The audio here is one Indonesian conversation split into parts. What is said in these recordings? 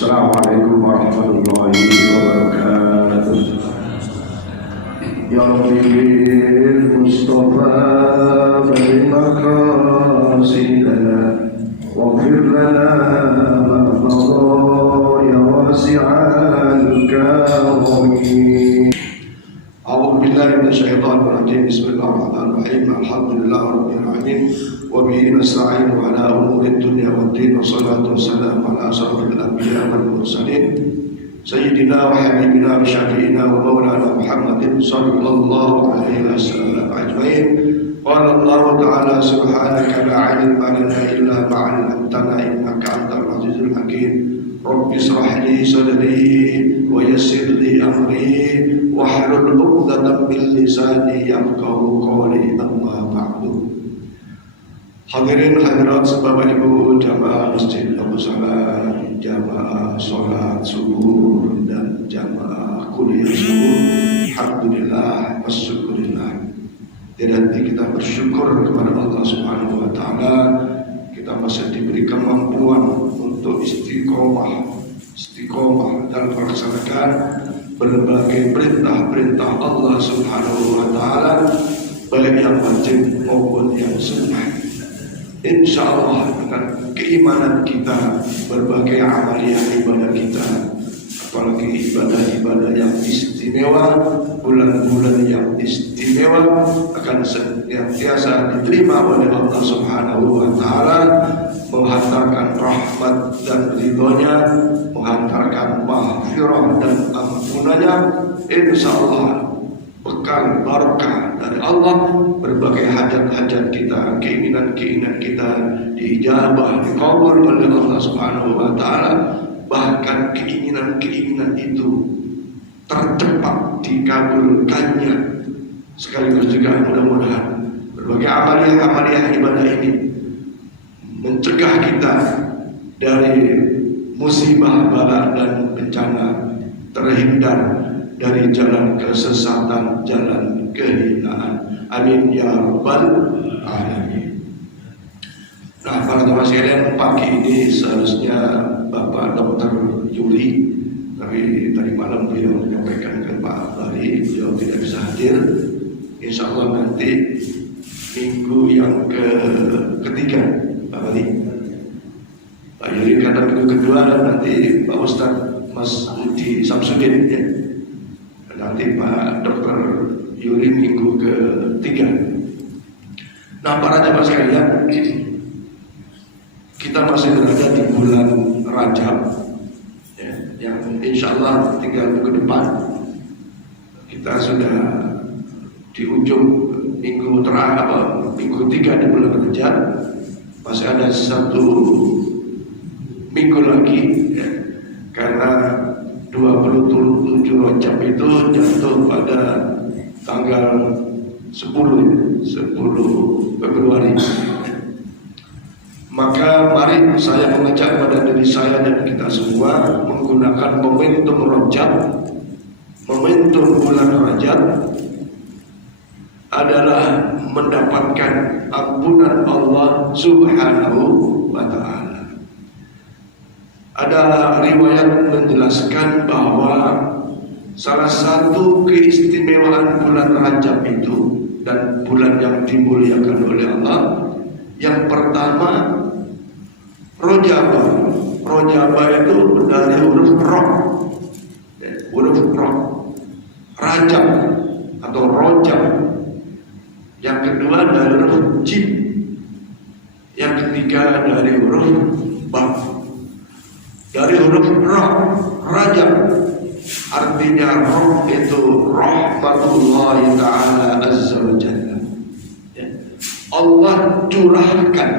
Assalamualaikum warahmatullahi wabarakatuh. Ya Rabbi bil Mustafa balimaka sidana waghfir lana ma madha ya wasi'al karim. A'udzu billahi minasyaitonir rajim. Bismillahirrahmanirrahim. Alhamdulillahirabbil alamin. Wabihi nasta'inu ala umuri dunya waddin. Wassalatu wassalamu ala asrafil anbiya wal mursalin sayyidina wa habibina wa syafi'ina wa maulana Muhammadin sallallahu alaihi wasallam ajmain. Qala Allah ta'ala subhanaka la ilma lana illa ma 'allamtana innaka antal azizul hakim. Rabbi israh li sadri wa yassir li amri wahlul 'uqdatam min lisani yafqahu qawli. Amma ba'du. Hadirin hadirat Bapak Ibu jamaah Masjid Abu Salam, jamaah sholat subuh dan jamaah kuliah subuh. Alhamdulillah wassyukurillah. Dan kita bersyukur kepada Allah Subhanahu wa taala, kita masih diberi kemampuan untuk istiqomah dalam melaksanakan berbagai perintah-perintah Allah Subhanahu wa taala, baik yang wajib maupun yang sunnah. Insya Allah dengan keimanan kita, berbagai amaliyah ibadah kita, apalagi ibadah-ibadah yang istimewa, bulan-bulan yang istimewa akan senantiasa diterima oleh Allah Subhanahu wa taala, menghantarkan rahmat dan ridhonya, menghantarkan maghfirah dan ampunannya. Insya Allah bekal barakah dari Allah, berbagai hajat-hajat kita, keinginan-keinginan kita diijabah, dikabul oleh Allah Subhanahu wa taala. Bahkan keinginan-keinginan itu tercepat dikabulkannya. Sekaligus juga mudah-mudahan berbagai amaliyah ibadah ini mencegah kita dari musibah, bala dan bencana, terhindar dari jalan kesesatan, jalan kehinaan. Amin ya rabbal alamin. Nah, para teman sekalian, pagi ini seharusnya Bapak Dr. Yuli, tapi tadi malam beliau menyampaikan ke Pak Bari, beliau tidak bisa hadir. Insya Allah nanti minggu yang ketiga, Pak Bari. Pak Yuli kata minggu kedua, nanti Pak Ustadz Mas Budi Samsudin ya. Nanti Pak Dr. Yuli minggu ketiga. Nah, para jamaah sekalian, kita masih berada di bulan Rajab ya, yang insya Allah 3 minggu depan kita sudah di ujung minggu terakhir, minggu 3 di bulan Rajab. Masih ada 1 minggu lagi ya, karena 27 Rajab itu jatuh pada tanggal 10 Februari. Maka mari saya mengajak pada diri saya dan kita semua menggunakan momentum Rajab, momentum bulan Rajab adalah mendapatkan ampunan Allah Subhanahu wa taala. Ada riwayat menjelaskan bahwa salah satu keistimewaan bulan Rajab itu dan bulan yang dimuliakan oleh Allah, yang pertama Rojaba. Rojaba itu dari huruf Ro, huruf Ro. Rajab atau Rojab. Yang kedua dari huruf Jim. Yang ketiga dari huruf Ba. Dari huruf Roh, Rajab, artinya Roh itu rahmatullahi ta'ala azza wa jalla ya. Allah curahkan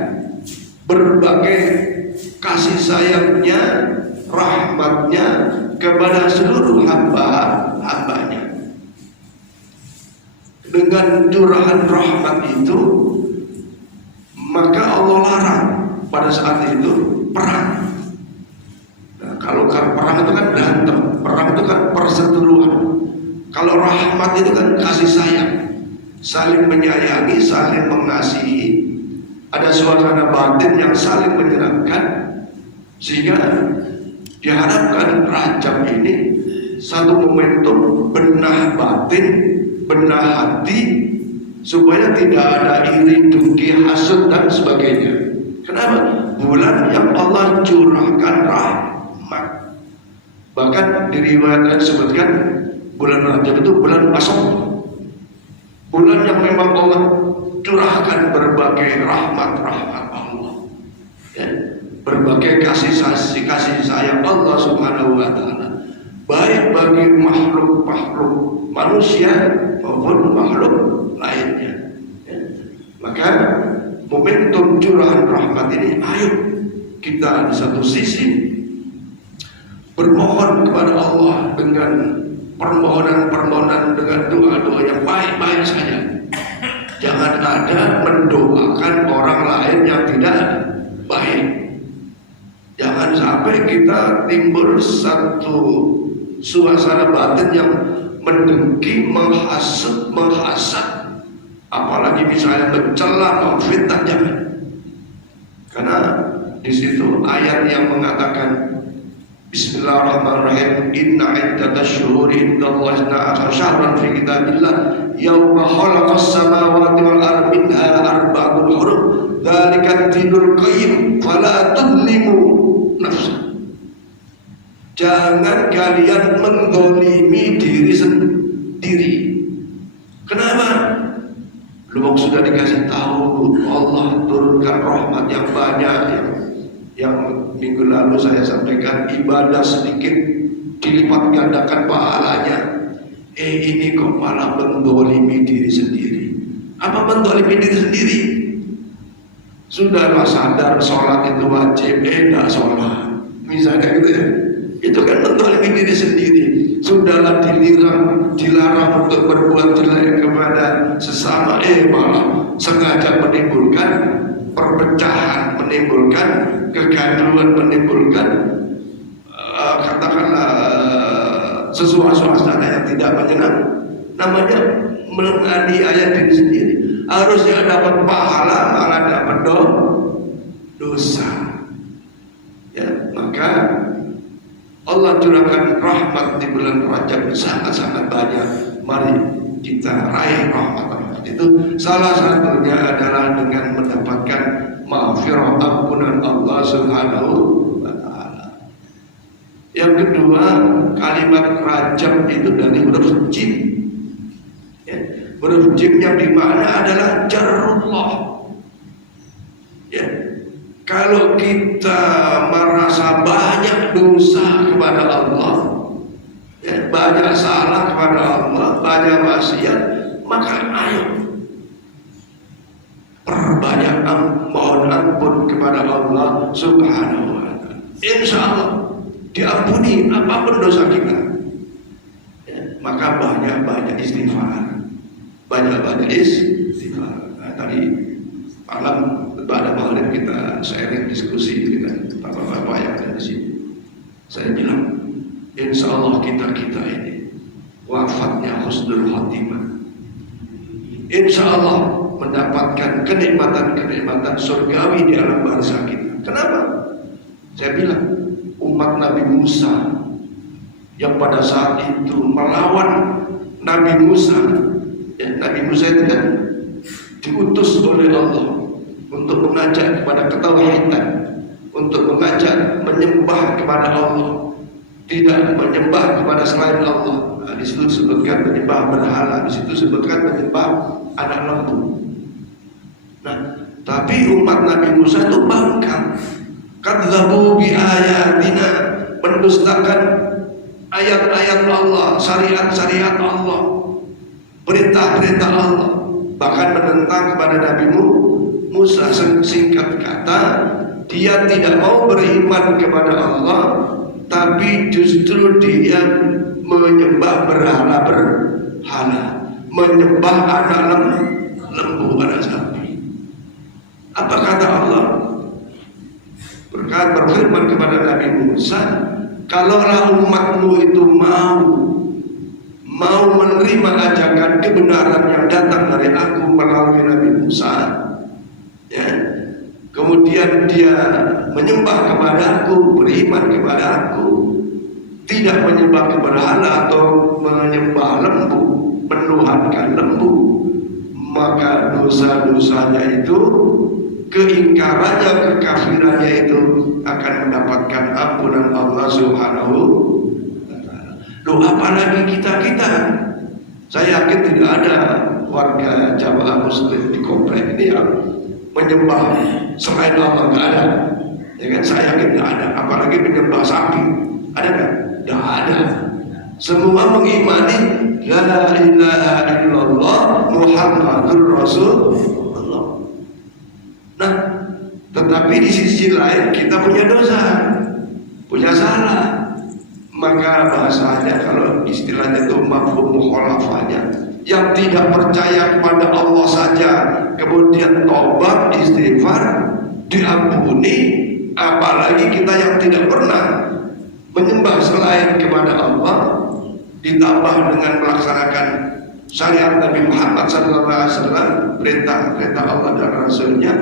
berbagai kasih sayangnya, rahmatnya kepada seluruh hamba-hambanya. Dengan curahan rahmat itu, maka Allah larang pada saat itu perang. Kalau perang itu kan berantem, perang itu kan perseteruan. Kalau rahmat itu kan kasih sayang, saling menyayangi, saling mengasihi. Ada suasana batin yang saling menyenangkan, sehingga Diharapkan Rajab ini satu momentum benah batin, benah hati, supaya tidak ada iri, dengki, hasad dan sebagainya. Kenapa? Bulan yang Allah curahkan rahmat. Bahkan di riwayat disebutkan bulan Rajab itu bulan pasang, bulan yang memang Allah curahkan berbagai rahmat-rahmat Allah, ya, berbagai kasih sayang Allah Subhanahu wa Ta'ala, baik bagi makhluk-makhluk manusia maupun makhluk lainnya, ya. Maka momentum curahan rahmat ini, ayo kita di satu sisi bermohon kepada Allah dengan permohonan-permohonan, dengan doa-doa yang baik-baik saja. Jangan ada mendoakan orang lain yang tidak baik. Jangan sampai kita timbul satu suasana batin yang mendengki, menghasad, apalagi misalnya mencela, memfitnah, jangan. Karena di situ ayat yang mengatakan Bismillahirrahmanirrahim, inna iddatash syuhuri indallahi 12 syahran fi kitabillah yauma khalaqas samawati wal ardi minha arba'atun hurum dzalika ad-dinul qayyim fala tudlimu nafsa. Jangan kalian mendolimi diri sendiri. Kenapa? Lu sudah dikasih tahu Allah turunkan rahmat yang banyak, yang minggu lalu saya sampaikan, ibadah sedikit dilipat gandakan pahalanya. Ini kok malah mendolimi diri sendiri. Apa mendolimi diri sendiri? Sudahlah sadar sholat itu wajib, enggak sholat, misalnya gitu ya. Itu kan mendolimi diri sendiri. Sudahlah dilarang untuk berbuat jelek kepada sesama, malah sengaja menimbulkan perpecahan, menimbulkan kegaduhan, menimbulkan katakanlah suasana yang tidak menyenangkan. Namanya menganiaya diri sendiri. Harusnya dapat pahala, malah dapat dosa. Ya, maka Allah curahkan rahmat di bulan Rajab sangat-sangat banyak. Mari kita raih rahmat-rahmat itu. Salah satunya adalah dengan mendapatkan maghfirah, ampunan Allah Subhanahu wa Ta'ala. Yang kedua, kalimat Rajab itu dari huruf jim, ya, huruf jim yang dimana adalah jarullah. Ya, kalau kita merasa banyak dosa kepada Allah, ya, banyak salah kepada Allah, banyak maksiat, maka ayo perbanyak mohon ampun kepada Allah Subhanahu wa Ta'ala. Insya Allah diampuni apapun dosa kita, ya, maka banyak-banyak istighfar, banyak-banyak istighfar. Nah, tadi malam pada maghrib kita sharing diskusi dengan bapak-bapak yang ada di sini. Saya bilang, insya Allah kita ini wafatnya husnul khatimah. Insya Allah mendapatkan kenikmatan-kenikmatan surgawi di alam barzakh kita. Kenapa? Saya bilang, umat Nabi Musa yang pada saat itu melawan Nabi Musa, ya, Nabi Musa itu kan diutus oleh Allah untuk mengajak kepada ketauhidan, untuk mengajak menyembah kepada Allah, tidak menyembah kepada selain Allah. Nah, di situ disebutkan menyembah berhala, di situ disebutkan menyembah anak lembu. Nah, tapi umat Nabi Musa itu bangkang, kadzabu bi ayatina, mendustakan ayat-ayat Allah, syariat-syariat Allah, perintah-perintah Allah, bahkan menentang kepada Nabi Musa. Singkat kata, dia tidak mau beriman kepada Allah, tapi justru dia menyembah berhala, menyembah anak lembu, anak sapi. Apa kata Allah? Berfirman kepada Nabi Musa, kalaulah umatmu itu mau menerima ajakan kebenaran yang datang dari aku melalui Nabi Musa, ya, kemudian dia menyembah kepadaku, beriman kepadaku, tidak menyembah keberhala atau menyembah lembu, menuhankan lembu, maka dosa-dosanya itu, keingkarannya, kekafirannya itu akan mendapatkan ampunan Allah Subhanahu wa ta'ala. Loh, apalagi kita? Saya yakin tidak ada warga jamaah muslim di komplek ini yang menyembah selain Allah, nggak ada. Ya kan, saya yakin nggak ada. Apalagi menyembah sapi, ada nggak? Nggak ada. Semua mengimani la ilaha illallah Muhammadur Rasulullah. Nah, tetapi di sisi lain kita punya dosa, punya salah. Maka bahasanya, kalau istilahnya itu mafhum mukhalafahnya, yang tidak percaya kepada Allah saja kemudian tobat istighfar diampuni, apalagi kita yang tidak pernah menyembah selain kepada Allah, ditambah dengan melaksanakan syariat Nabi Muhammad SAW, perintah Allah dan Rasulnya,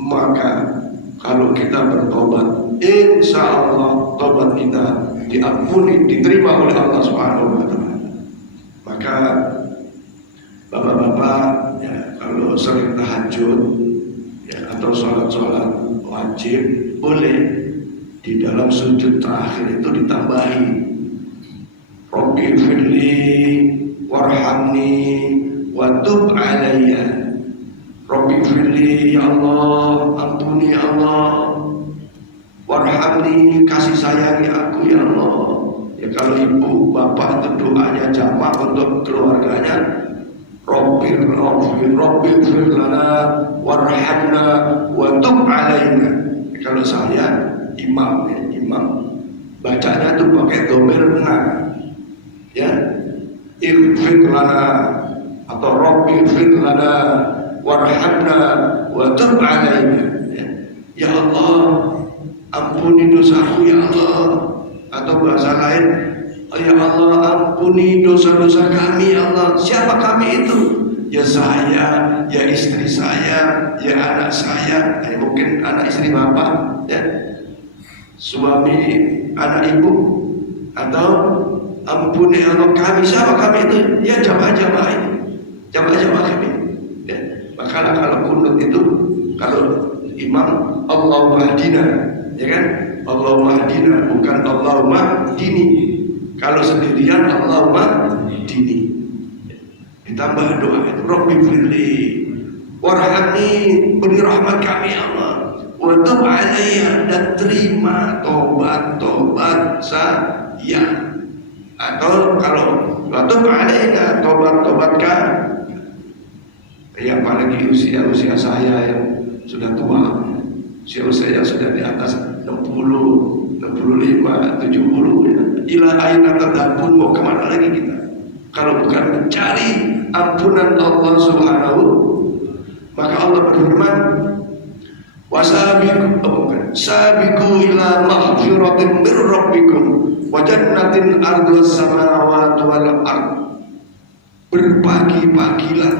maka kalau kita bertobat, insya Allah tobat kita diampuni, diterima oleh Allah Subhanahu wa ta'ala. Maka bapak-bapak ya, kalau sering tahajud ya, atau sholat wajib, boleh di dalam sujud terakhir itu ditambahi Rabbi firli warhamni wa tub alayya. Rabbi firli, ya Allah, ampuni ya Allah, warhamni, kasih sayangi aku ya Allah. Ya, kalau ibu bapak itu doanya jamak untuk keluarganya, Rabbi fir lana warhamna wa tub alaina. Kalau saya imam bacanya tuh pakai dhamir na, ya, ighfir lana atau Rabbi fir lana warhamna wa tub alaina. Ya Allah, ampuni dosaku ya Allah. Atau bahasa lain, ya Allah, ampuni dosa-dosa kami ya Allah. Siapa kami itu? Ya saya, ya istri saya, ya anak saya, ya mungkin anak istri bapak, ya, suami anak ibu, atau ampuni Allah kami. Siapa kami itu? Ya jamaah-jamaah ini, jamaah-jamaah kami, ya. Maka kalau kunut itu, kalau imam Allahumma hdina, ya kan? Allahumma hdina, bukan Allahumma hdini. Kalau sendirian Allahumma hdini, ditambah doa itu Rabbi firli warhamni, beri rahmat kami Allah, wa tub alayya, dan terima tobat saya. Atau kalau wa tub alayya, tobat-tobatkan. Ya, apalagi usia saya yang sudah tua, usia yang sudah di atas 60, 65, 70, ya. Ila aina tadabun, mau kemana lagi kita kalau bukan mencari ampunan Allah Subhanahu. Maka Allah berfirman, sabiqu ila maghfiratin mir rabbikum wa jannatin ardhas samawati wal ard. Berpagi-pagilah,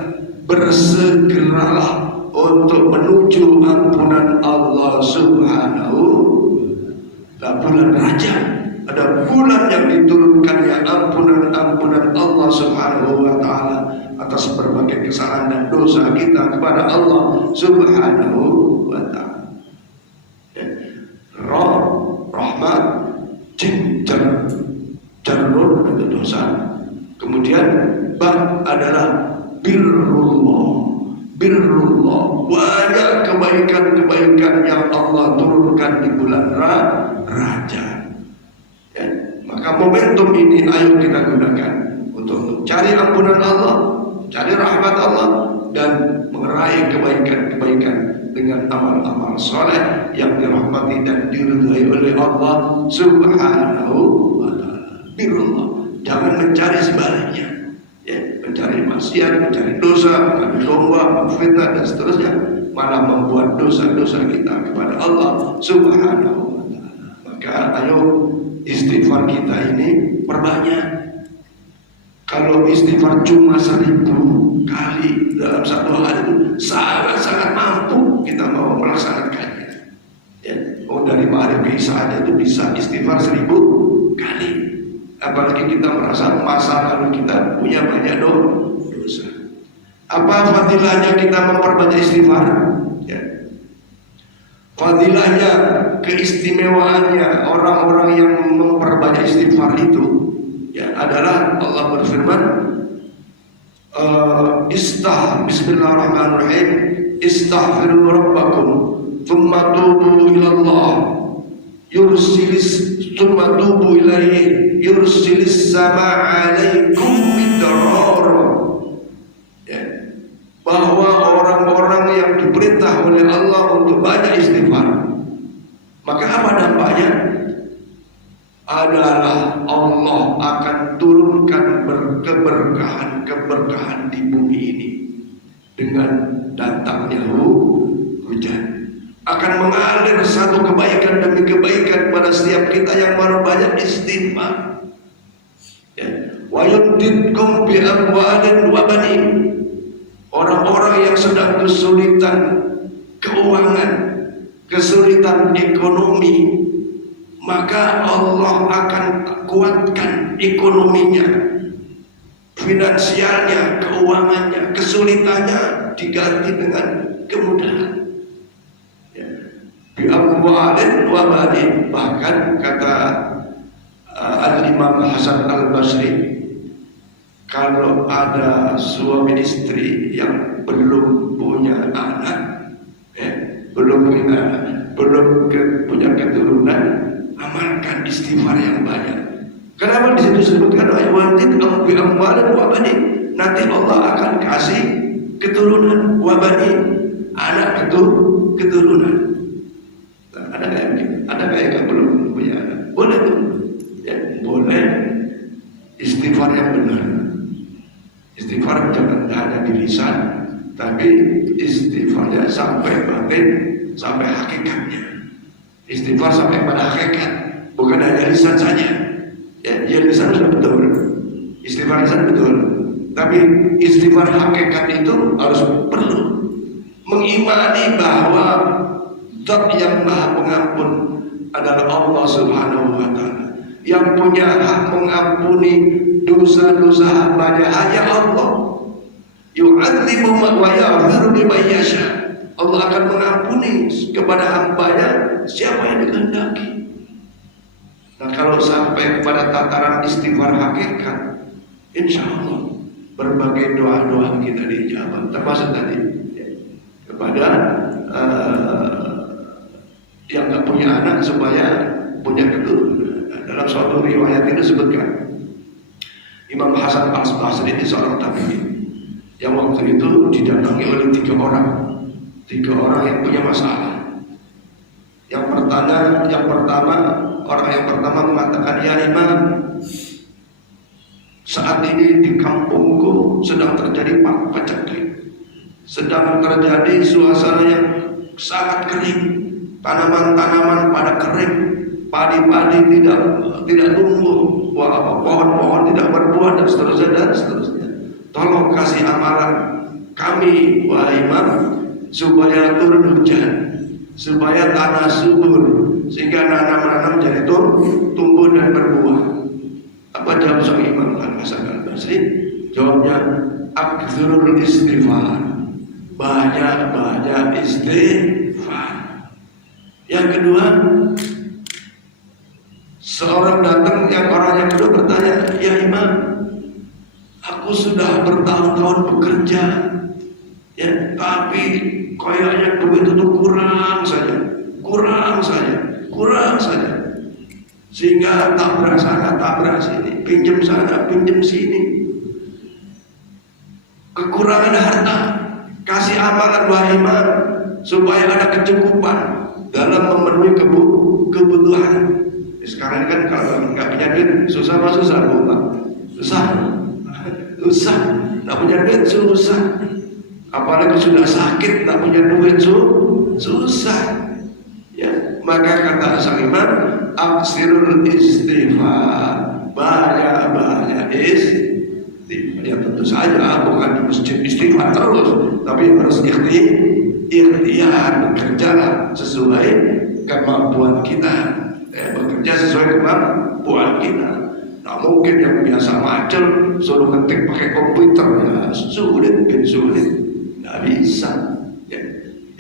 bersegeralah untuk menuju ampunan Allah Subhanahu. Nah, bulan Rajab, ada bulan yang diturunkannya ampunan Allah Subhanahu wa ta'ala atas berbagai kesalahan dan dosa kita kepada Allah Subhanahu wa ta'ala. Ya. Rahmat, jarrun itu dosa. Kemudian ba adalah birrullah, banyak kebaikan-kebaikan yang Allah turunkan di bulan Rajab. Ya, maka momentum ini ayo kita gunakan untuk cari ampunan Allah, cari rahmat Allah, dan meraih kebaikan-kebaikan dengan amal-amal soleh yang dirahmati dan diridhai oleh Allah Subhanahu wa ta'ala. Birullah, jangan mencari sebaliknya, ya, mencari maksiat, mencari dosa, mencari domba, memfitnah dan seterusnya, malah membuat dosa-dosa kita kepada Allah Subhanahu wa ta'ala. Maka ayo istighfar kita ini perbanyak. Kalau istighfar cuma 1000 kali dalam satu hari itu sangat-sangat mampu kita mau melaksanakannya. Oh, dari Maghrib ke Isya aja itu bisa istighfar 1000 kali. Apalagi kita merasa masa lalu kita punya banyak dosa. Apa fadilahnya kita memperbanyak istighfar? Ya. Fadilahnya, keistimewaannya orang-orang yang memperbanyak istighfar itu ya adalah Allah berfirman, Bismillahirrahmanirrahim, istaghfiru rabbakum thumma tubu ilallah thumma tubu ilaihi yursilis sama'a alaikum bidrar. Ya. Bahwa orang-orang yang diperintah oleh Allah untuk banyak istighfar, maka apa dampaknya? Adalah Allah akan turunkan keberkahan di bumi ini dengan datangnya hujan. Akan mengalir satu kebaikan demi kebaikan pada setiap kita yang banyak istighfar. Ya. Wa yumdidkum bi amwalin wa banin. Orang-orang yang sedang kesulitan keuangan, kesulitan ekonomi, maka Allah akan kuatkan ekonominya, finansialnya, keuangannya, kesulitannya diganti dengan kemudahan. Bi amwalin wa banin. Bahkan kata Al-Imam Hasan Al-Basri, kalau ada suami istri yang belum punya anak, belum punya keturunan, amalkan istighfar yang banyak. Kenapa di situ disebutkan ayat bi amwalin wa banin? Nanti Allah akan kasih keturunan, wa banin, anak keturunan. Ada kayak begitu? Ada kayak belum punya anak? Boleh tuh, ya, boleh istighfar yang benar. Istighfar jangan hanya di lisan, tapi istighfarnya sampai batin, sampai hakikatnya. Istighfar sampai pada hakikat, bukan hanya lisan saja. Ya lisan sudah betul, istighfar lisan betul, tapi istighfar hakikat itu harus perlu mengimani bahwa Zat yang Maha Pengampun adalah Allah Subhanahu wa Ta'ala. Yang punya hak mengampuni dosa-dosa hambanya hanya Allah. Yu'adzibu wa yaghfiru liman yasha. Allah akan mengampuni kepada hambanya siapa yang dikehendaki. Nah, kalau sampai kepada tataran istighfar hakikat, insya Allah berbagai doa-doa kita dijawab. Termasuk tadi kepada yang nggak punya anak supaya punya keturunan. Dalam suatu riwayat itu disebutkan Imam Hasan Al-Basri ini seorang tabi'in yang waktu itu didatangi oleh tiga orang yang punya masalah. Yang pertama mengatakan, ya Imam, saat ini di kampungku sedang terjadi paceklik, sedang terjadi suasana yang sangat kering. Tanaman-tanaman pada kering, padi-padi tidak tumbuh, pohon-pohon tidak berbuah dan seterusnya. Tolong kasih amalan kami, wahai Imam, supaya turun hujan, supaya tanah subur, sehingga nanam-nanam jadi tumbuh dan berbuah. Apa jawab sang Imam Hasan Al-Basri? Jawabnya, aktsirul istighfar, banyak istighfar. Yang kedua, seorang datang, orang yang kedua bertanya, ya Imam, aku sudah bertahun-tahun bekerja, ya, tapi kayaknya duit itu kurang saja, sehingga tabrak sana, tabrak sini, pinjam sana, pinjam sini, kekurangan harta. Kasih amalan wahai Imam supaya ada kecukupan dalam memenuhi kebutuhan. Sekarang kan kalau nggak punya duit susah, nggak punya duit susah. Apalagi sudah sakit nggak punya duit susah. Ya, maka kata sang Imam, aksirul istighfar, banyak istighfar. Ya tentu saja bukan di masjid istighfar terus, tapi harus ikhtiar bekerja sesuai kemampuan kita, bekerja sesuai kemampuan kita. Nah mungkin yang biasa macam suruh ketik pakai komputer ya sulit, nggak bisa. Ya.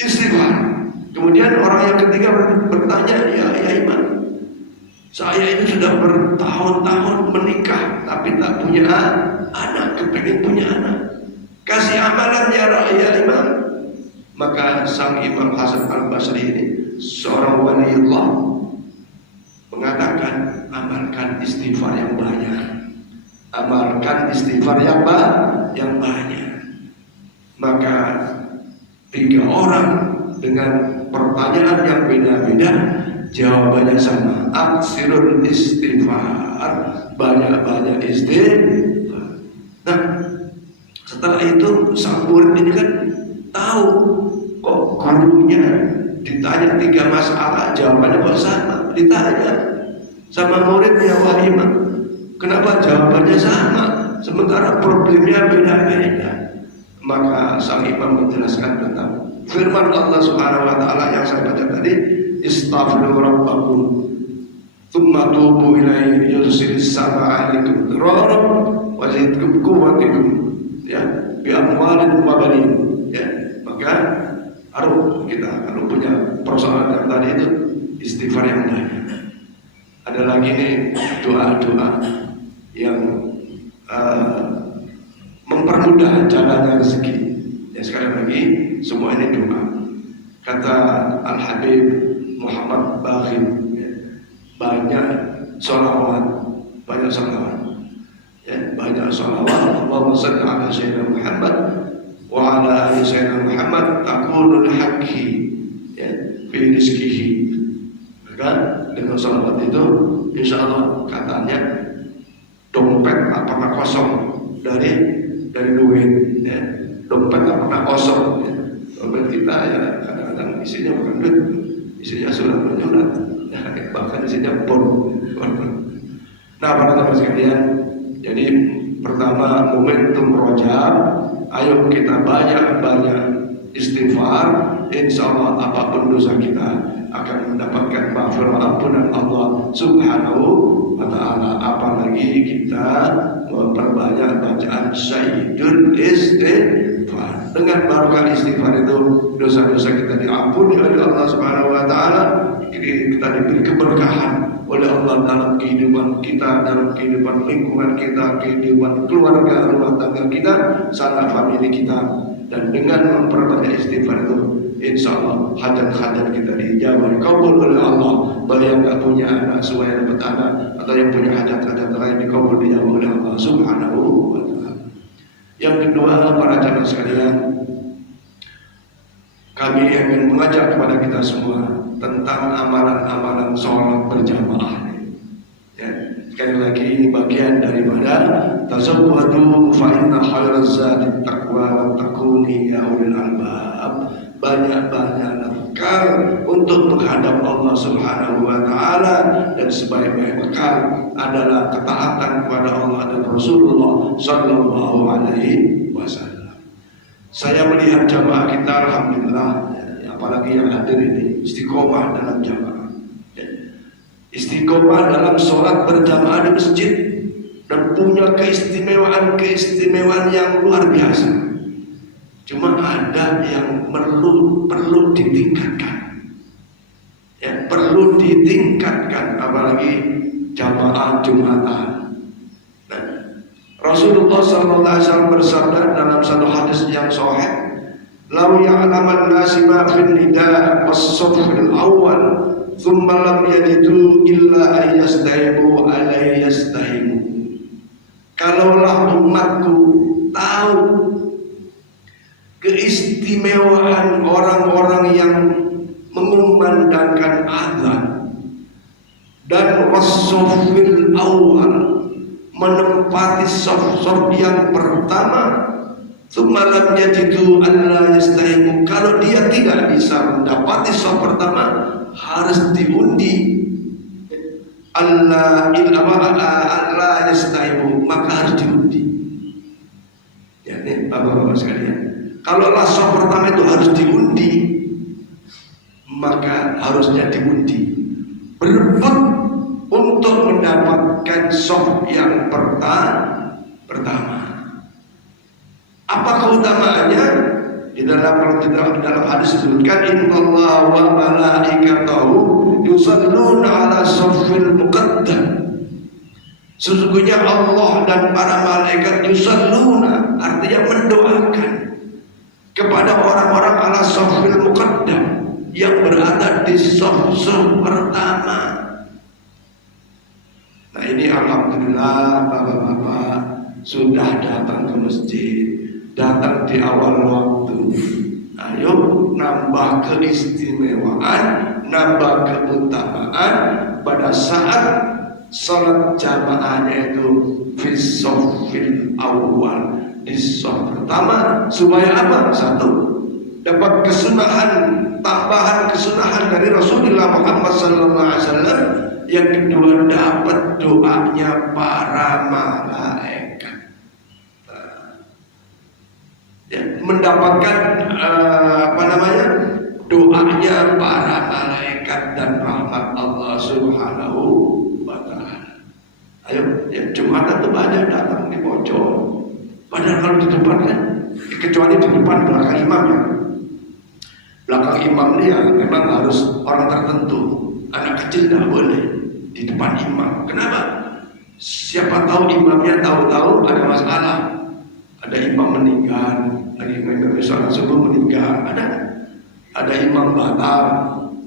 Istighfar. Kemudian orang yang ketiga bertanya, ya Imam, saya ini sudah bertahun-tahun menikah tapi tak punya anak, kepingin punya anak. Kasih amalan ya Imam. Maka sang Imam Hasan Al-Basri ini seorang waliullah mengatakan, amalkan istighfar yang banyak. Amalkan istighfar yang banyak. Maka 3 orang dengan pertanyaan yang beda-beda jawabannya sama. Aksirul istighfar, banyak-banyak istighfar. Nah, setelah itu sang murid ini kan tahu kok gurunya ditanya 3 masalah jawabannya kok sama. Ditanya sama muridnya, wah Imam, kenapa jawabannya sama sementara problemnya beda-beda? Maka sang imam menjelaskan tentang firman Allah Subhanahu wa taala yang saya baca tadi, istaghfiru rabbakum tsumma tubu ilaihi yursilis samaa'a 'alaikum midrara wa yazidkum quwwatan ya bi amwalin wa banin. Ya, maka harus kita kalau punya persoalan yang tadi itu istighfar yang banyak. Ada lagi nih doa-doa yang mempermudah jalannya rezeki. Ya sekali lagi semua ini doa. Kata Al Habib Muhammad Bakhir, ya, banyak sholawat, ya, banyak sholawat. Allahumma shalli ala sayyidina Muhammad wa ala ali sayyidina Muhammad takunul haqqi ya fi rizqihi. Maka dengan sholawat itu insya Allah katanya dompet tak pernah kosong dari duit, ya. Dompet tak pernah kosong, ya. Dompet kita ya kadang-kadang isinya bukan duit, isinya surat menyurat, ya. Bahkan isinya bom. Nah para teman sekalian, jadi pertama momentum Rajab, ayo kita banyak istighfar, insya Allah apapun dosa kita akan mendapatkan maghfirah ampunan Allah Subhanahu wa ta'ala. Apalagi kita memperbanyak bacaan Sayyidul Istighfar. Dengan barokah istighfar itu dosa-dosa kita diampuni oleh Allah Subhanahu wa ta'ala. Kita diberi keberkahan oleh Allah dalam kehidupan kita, dalam kehidupan lingkungan kita, kehidupan keluarga, rumah tangga kita, sanak famili kita. Dan dengan memperbanyak istighfar itu, insya Allah hajat-hajat kita dijawab, dikabul oleh Allah. Bagi yang tak punya anak supaya dapat anak, atau yang punya hajat-hajat lain dikabul dijawab oleh Allah Subhanahu wa ta'ala. Yang kedua, para jamaah sekalian, kami ingin mengajak kepada kita semua tentang amalan-amalan sholat berjamaah. Ya, sekali lagi ini bagian daripada tazawwadu fa inna khairaz zadi taqwa wa takuni ya ulil albab. Banyak-banyak bekal untuk menghadap Allah Subhanahu wa ta'ala, dan sebaik-baik bekal adalah ketaatan kepada Allah dan Rasulullah sallallahu alaihi wasallam. Saya melihat jamaah kita alhamdulillah, ya, apalagi yang hadir ini istiqomah dalam jamaah, ya, istiqomah dalam sholat berjamaah di masjid, dan punya keistimewaan yang luar biasa. Cuma ada yang perlu ditingkatkan, ya, perlu ditingkatkan, apalagi jamaah Jumatan. Nah, Rasulullah SAW bersabda dalam satu hadis yang sahih, "Lau ya'laman nasi ma fil nida was-saffil awwal, thumma lam yajidu illa an yastaibu alai yastaibu." Kalaulah umatku tahu keistimewaan orang-orang yang mengumandangkan azan dan was-saffil awal, menempati saf-saf yang pertama, Tsummalam yajidu alla yastahimu, kalau dia tidak bisa mendapati saf pertama harus diundi Allah yastahimu, maka harus diundi. Ya ini bapak-bapak sekalian, kalau saf pertama itu harus diundi, maka harusnya diundi, berebut untuk mendapatkan shaf yang pertama. Apa keutamaannya? Di dalam hadis disebutkan, innallaha wa malaikatahu yusalluna ala shaffil muqaddam. Sesungguhnya Allah dan para malaikat yusalluna, artinya mendoakan kepada orang-orang ala shaffil muqaddam, yang berada di shaf pertama. Nah ini alhamdulillah bapak-bapak sudah datang ke masjid, datang di awal waktu. Ayo nambah keistimewaan, nambah keutamaan pada saat salat jamaahnya itu fi shaffil awal, di shaf pertama, supaya apa? Satu, dapat kesunahan, tambahan kesunahan dari Rasulullah Muhammad SAW. Yang kedua, dapat doanya para malaikat. Mendapatkan doanya para malaikat dan rahmat Allah Subhanahu wa Ta'ala. Ayo, ya Jumatan itu banyak datang di pojok. Padahal kalau di depan kan, kecuali di depan belakang imam ya. Belakang imam dia memang harus orang tertentu. Anak kecil tidak boleh di depan imam. Kenapa? Siapa tahu imamnya tahu-tahu ada masalah. Ada imam meninggal, lagi sholat subuh meninggal, ada imam batal.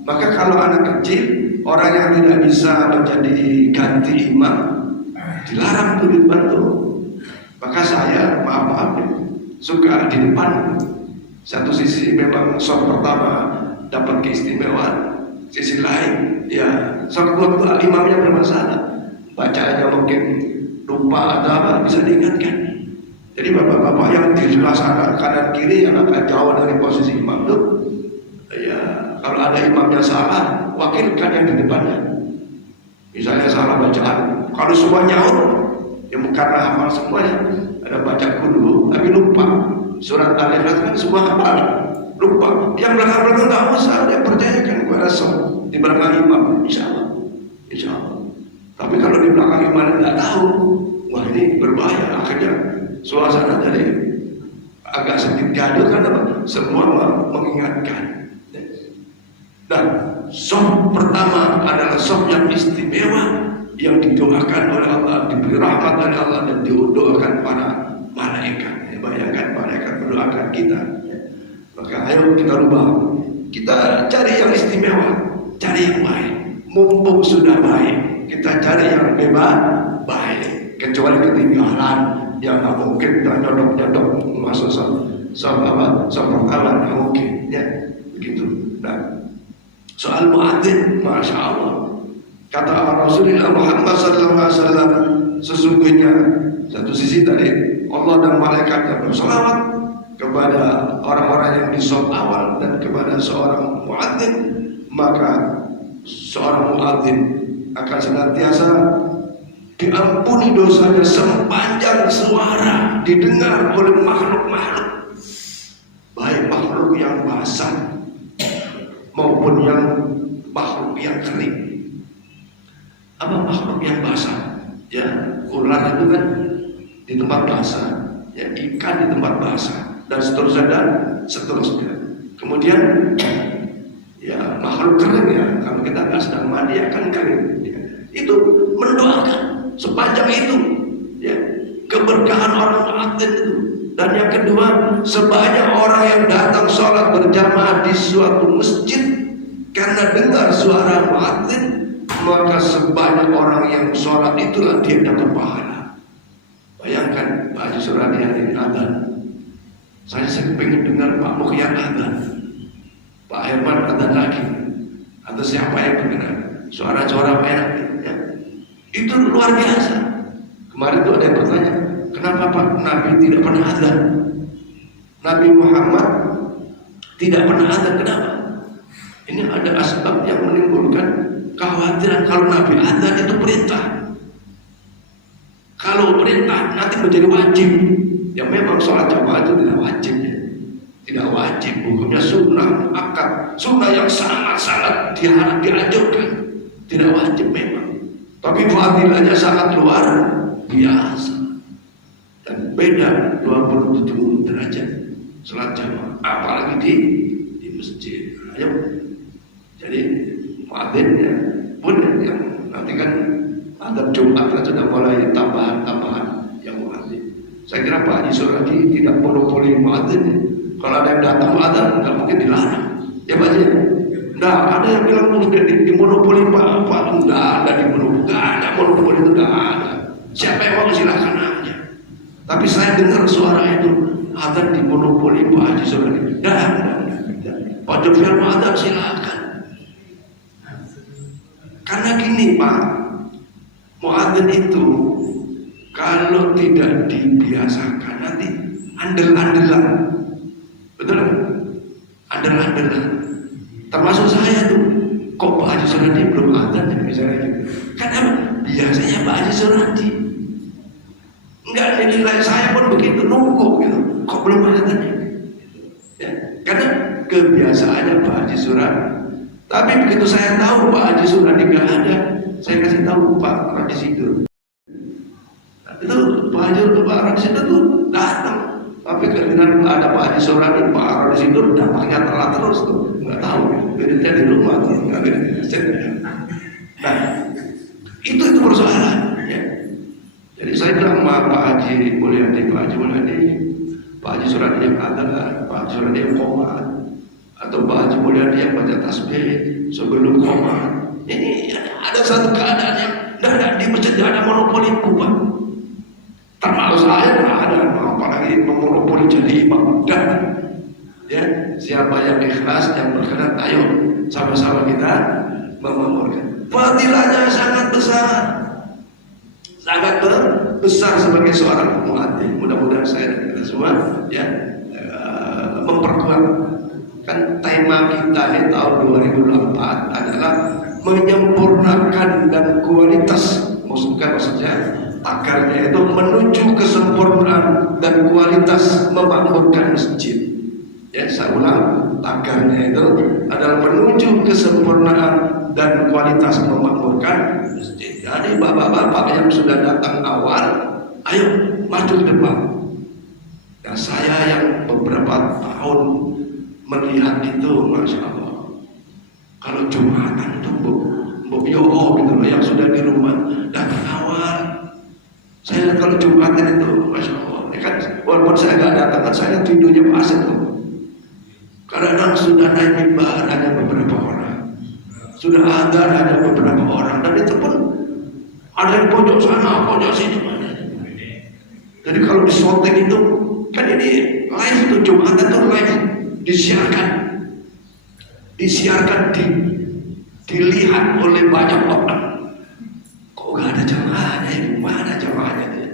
Maka kalau anak kecil, orang yang tidak bisa menjadi ganti imam, dilarang tuh di depan tuh. Maka saya maaf suka di depan. Satu sisi memang shaf pertama dapat keistimewaan, sisi lain ya shaf kedua imamnya bermasalah, bacaannya mungkin lupa atau apa, bisa diingatkan. Jadi bapak-bapak yang di sebelah sana kanan kiri yang agak jauh dari posisi imam tuh, ya kalau ada imamnya salah, wakilkan yang di depannya. Misalnya salah bacaan, kalau semua nyaut, ya karena hafal semuanya, ada baca dulu tapi lupa. Surat Al-Ikhlas kan semua hafal, lupa. Yang belakang-belakang nggak usah, dia percayakan kepada shaf di belakang imam, insya Allah. Tapi kalau di belakang imam nggak tahu, wah ini berbahaya. Akhirnya suasana jadi agak sedikit gaduh karena semua mengingatkan. Dan shaf pertama adalah shaf yang istimewa, yang didoakan oleh Allah, diberi rahmat oleh Allah, dan didoakan para malaikat. Bayangkan malaikat mendoakan kita. Maka ayo kita rubah, kita cari yang istimewa, cari yang baik. Mumpung sudah baik, kita cari yang baik. Kecuali ketinggalan, yang nggak mungkin kita nyodok masuk sama pertama, nggak mungkin. Ya begitu. Nah, soal muadzin, masya Allah, kata Rasulullah Muhammad SAW, sesungguhnya satu sisi tadi Allah dan malaikatnya bersolawat kepada orang-orang yang di shaf awal dan kepada seorang muadzin, maka seorang muadzin akan senantiasa diampuni dosanya sepanjang suara didengar oleh makhluk-makhluk, baik makhluk yang basah maupun yang makhluk yang kering. Apa makhluk yang basah? Ya, ular itu kan di tempat basah, ya ikan di tempat basah, dan seterusnya. Kemudian ya makhluk kering, ya kalau kita nggak sedang mandi akan kering. Ya. Itu mendoakan sepanjang itu, ya keberkahan orang muadzin itu. Dan yang kedua, sebanyak orang yang datang sholat berjamaah di suatu masjid karena dengar suara muadzin, maka sebanyak orang yang sholat itulah dia dapat pahala. Bayangkan Pak Haji Suradi hari ini adzan, saya pengen dengar Pak Mukhyan adzan, Pak Herman adzan lagi, atau siapa yang dengar suara-suara enak, ya. Itu luar biasa. Kemarin tuh ada yang bertanya, kenapa Pak Nabi tidak pernah adzan? Nabi Muhammad tidak pernah adzan, kenapa? Ini ada asbab yang menimbulkan kekhawatiran kalau Nabi adzan itu perintah. Kalau perintah nanti menjadi wajib. Ya memang sholat jamaah itu tidak wajib, ya. tidak wajib, hukumnya sunnah akad, sunnah yang sangat-sangat dianjurkan, tidak wajib memang, tapi fadilahnya sangat luar biasa dan beda 27 derajat salat jamaah, apalagi di masjid. Ayo, jadi muadzinnya pun yang nanti kan ada Jumat kan sudah mulai tambahan yang muadzin. Saya kira Pak Haji Suradi tidak monopoli muadzin. Kalau ada yang datang muadzin nggak mungkin dilarang. Ya Pak Haji. Nah, ada yang bilang di monopoli Pak, enggak ada di monopoli, enggak ada monopoli itu enggak ada. Siapa yang mau silakan aja. Tapi saya dengar suara itu ada di monopoli Pak Haji Suradi. Enggak. Pak Jofir muadzin silakan. Karena gini Pak, muadzin itu kalau tidak dibiasakan nanti andel-andelan, betul? Andel-andelan. Termasuk saya tuh, kok Pak Haji Suradi belum adzan misalnya gitu. Karena biasanya Pak Haji Suradi enggak nilai saya pun begitu nunggu gitu. Kok belum adzan ya? Karena kebiasaannya Pak Haji Suradi. Tapi begitu saya tahu Pak Haji Suradi nggak ada, saya kasih tahu Pak Haji Sidur. Itu Pak Haji Sidur tuh datang. Tapi kemudian ada Pak Haji Suradi, Pak Haji Sidur datangnya telat terus tuh. Nggak tahu, beritanya di rumah tuh, nggak ada di masjid. Nah, itu persoalan. Ya. Jadi saya bilang sama Pak Haji Mulyadi, Pak Haji Suradi yang ada, Pak Haji Suradi yang komat, atau Pak Haji Mulyadi yang baca tasbih sebelum komat. Ini ada satu keadaan yang tidak di masjid ada monopoli Pak. Termasuk saya nggak ada, apalagi memonopoli jadi imam. Ya, siapa yang ikhlas, yang berkenan, ayo sama-sama kita memamurkan. Fadilahnya sangat besar sebagai seorang muadzin. Mudah-mudahan saya dan kita semua ya memperkuat. Kan tema kita di tahun 2004 adalah menyempurnakan dan kualitas, maksudnya takarnya itu menuju kesempurnaan dan kualitas memakmurkan masjid. Ya, saya ulang, tagarnya itu adalah menuju kesempurnaan dan kualitas memakmurkan masjid. Jadi bapak-bapak yang sudah datang awal, ayo maju ke depan. Dan saya yang beberapa tahun melihat itu, masya Allah, kalau Jumatan itu Mbok Yoho gitu loh, yang sudah di rumah datang awal. Saya kalau Jumatan itu, masya Allah, ya kan, walaupun saya nggak datang, kan saya tidurnya pasir tuh. Kadang sudah naik mimbar hanya beberapa orang, sudah ada hanya beberapa orang, dan itu pun ada yang pojok sana, pojok sini. Jadi kalau di syuting itu kan ini live itu, Jumatan itu live, disiarkan dilihat oleh banyak orang. Kok gak ada jamaahnya? Mana jamaahnya?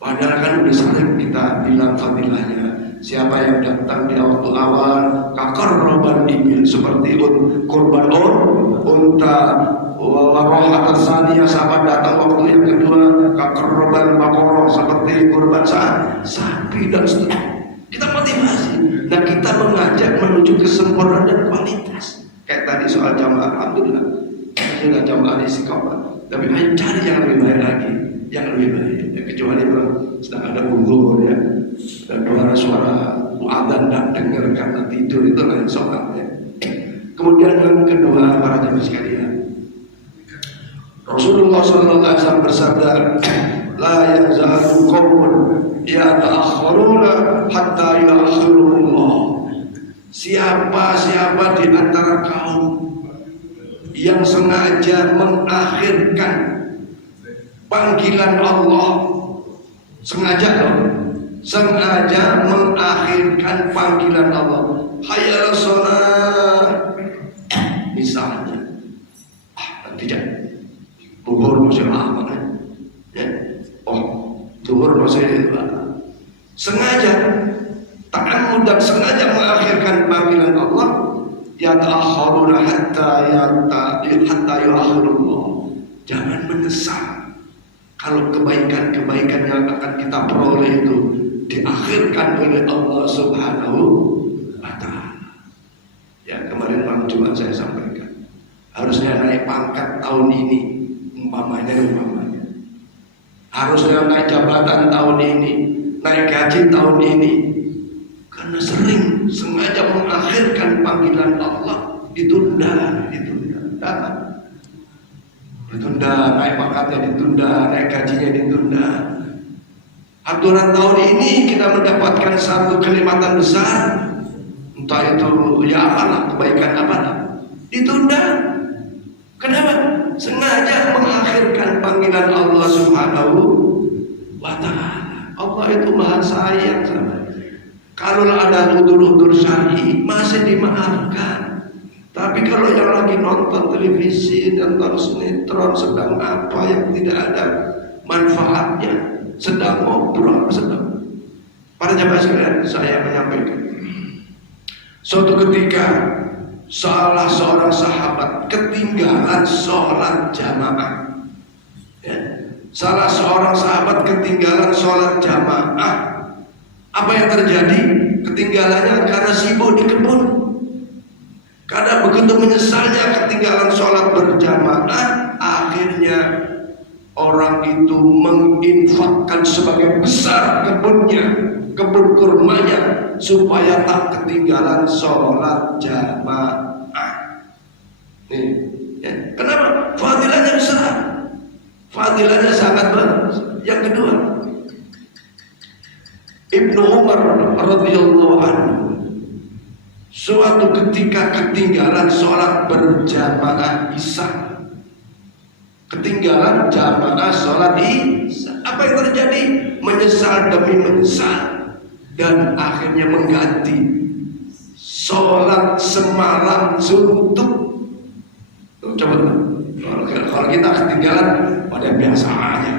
Padahal kan udah sering kita bilang fadilahnya. Siapa yang datang di waktu awal kakar roban ibil seperti kurban unta, warohat saniyah, sahabat datang waktu yang kedua kakar roban bakoroh seperti kurban sapi dan seterusnya. Kita motivasi dan kita mengajak menuju kesempurnaan dan kualitas. Kayak tadi soal jamaah, alhamdulillah sudah jamaah istiqomah, tapi ayo cari yang lebih baik lagi, yang lebih baik ya, kecuali kalau sedang ada gugur ya, dan suara muadzin dan dengar karena tidur, itu lain soal ya. Kemudian yang kedua, para jemaah sekalian, Rasulullah SAW bersabda, la yazalu qaumun yata'akhkharuna hatta ya'khirullah. Siapa di antara kaum yang sengaja mengakhirkan panggilan Allah, sengaja mengakhirkan panggilan Allah, hayya shalah, misalnya tidak zuhur masih lama kan ya, zuhur masih sengaja ta'ammud dan sengaja mengakhirkan panggilan Allah, yata'akhiruna hatta yu'akhirullah. Jangan menyesal kalau kebaikan yang akan kita peroleh itu diakhirkan oleh Allah Subhanahu wa Ta'ala. Ya, kemarin malam Jumat saya sampaikan, harusnya naik pangkat tahun ini, umpamanya harusnya naik jabatan tahun ini, naik gaji tahun ini, karena sering sengaja mengakhirkan panggilan Allah, ditunda, naik pangkatnya ditunda, naik gajinya ditunda. Aturan tahun ini kita mendapatkan satu kenikmatan besar, entah itu ya apalah, kebaikan apalah, ditunda. Kenapa? Sengaja mengakhirkan panggilan Allah Subhanahu wa Ta'ala. Allah itu maha sayang sama. Kalau ada udur-udur syar'i masih dimaafkan. Tapi kalau yang lagi nonton televisi dan nonton sinetron, sedang apa yang tidak ada manfaatnya, sedang ngobrol, para jamaah sekalian, saya menyampaikan, suatu ketika salah seorang sahabat ketinggalan sholat jamaah. Ya. Salah seorang sahabat ketinggalan sholat jamaah. Apa yang terjadi? Ketinggalannya karena sibuk di kebun. Karena begitu menyesalnya ketinggalan sholat berjamaah, akhirnya orang itu menginfakkan sebagian besar kebunnya, kebun kurmanya, supaya tak ketinggalan sholat jamaah. Nih, ya. Kenapa? Fadilahnya besar, fadilahnya sangat besar. Yang kedua, Ibnu Umar radhiyallahu anhu suatu ketika ketinggalan sholat berjamaah Isya. Ketinggalan jamaah sholat Isya. Apa yang terjadi? Menyesal demi menyesal, dan akhirnya mengganti sholat semalam suntuk. Coba kalau kita ketinggalan, pada biasa aja.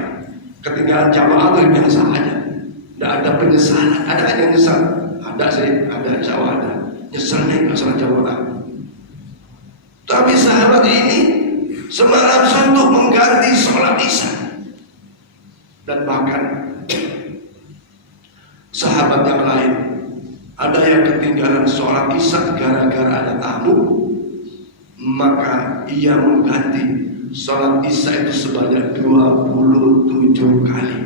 Ketinggalan jamaah itu biasa aja. Tidak ada penyesalan. Ada yang nyesal? Ada sih, ada, insya Allah ada. Nyesalnya nggak sholat jamaah. Tapi sahabat ini semalam suntuk mengganti sholat Isya. Dan bahkan sahabat yang lain, ada yang ketinggalan sholat Isya gara-gara ada tamu, maka ia mengganti sholat Isya itu sebanyak 27 kali.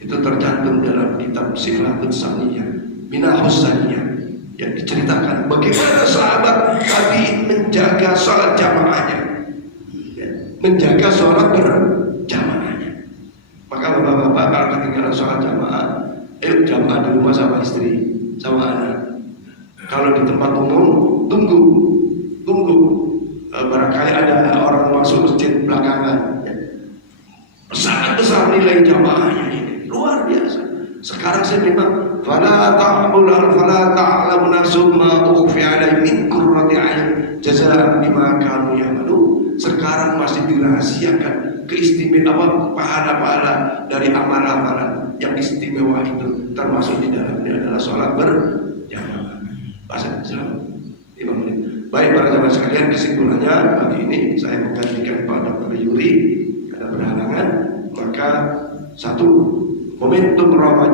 Itu tercantum dalam kitab Sifatul Saniyah, Minahus Saniyah, yang diceritakan bagaimana sahabat tadi menjaga sholat jamaahnya, menjaga sholat berjamaahnya. Maka bapak-bapak kalau ketinggalan sholat jamaah, jamaah di rumah sama istri, sama anak. Kalau di tempat umum, tunggu. Barangkali ada orang masuk masjid belakangan. Sangat besar nilai jamaahnya ini, luar biasa. Sekarang saya bilang, fala ta'lamu nafsum ma ukhfiya alaihim min qurrati a'yun jazaa'an bima kanu ya'malun. Sekarang masih dirahasiakan keistimewaan pahala-pahala dari amalan-amalan yang istimewa itu, termasuk di dalamnya adalah sholat berjamaah. Bahasa Islam 5 menit. Baik para jamaah sekalian, kesimpulannya pagi ini saya menggantikan Pak Dr. Yuri karena berhalangan. Maka satu, momentum bulan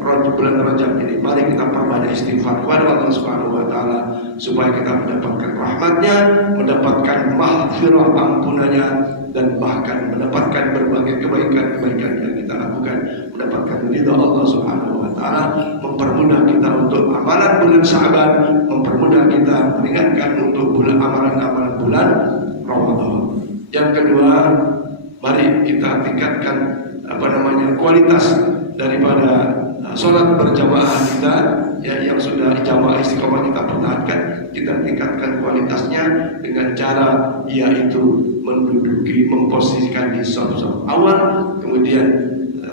Rajab ini, mari kita perbanyak istighfar kepada Allah Subhanahu wa Ta'ala supaya kita mendapatkan rahmatnya, mendapatkan maghfirah ampunannya, dan bahkan mendapatkan berbagai kebaikan-kebaikan yang kita lakukan, mendapatkan ridha Allah Subhanahu wa Ta'ala, mempermudah kita untuk amalan bulan Sya'ban, mempermudah kita meningkatkan untuk amalan-amalan bulan Ramadan. Yang kedua, mari kita tingkatkan kualitas daripada sholat berjamaah kita, ya, yang sudah jamaah istiqomah kita pertahankan, kita tingkatkan kualitasnya dengan cara yaitu menduduki, memposisikan di saf-saf awal, kemudian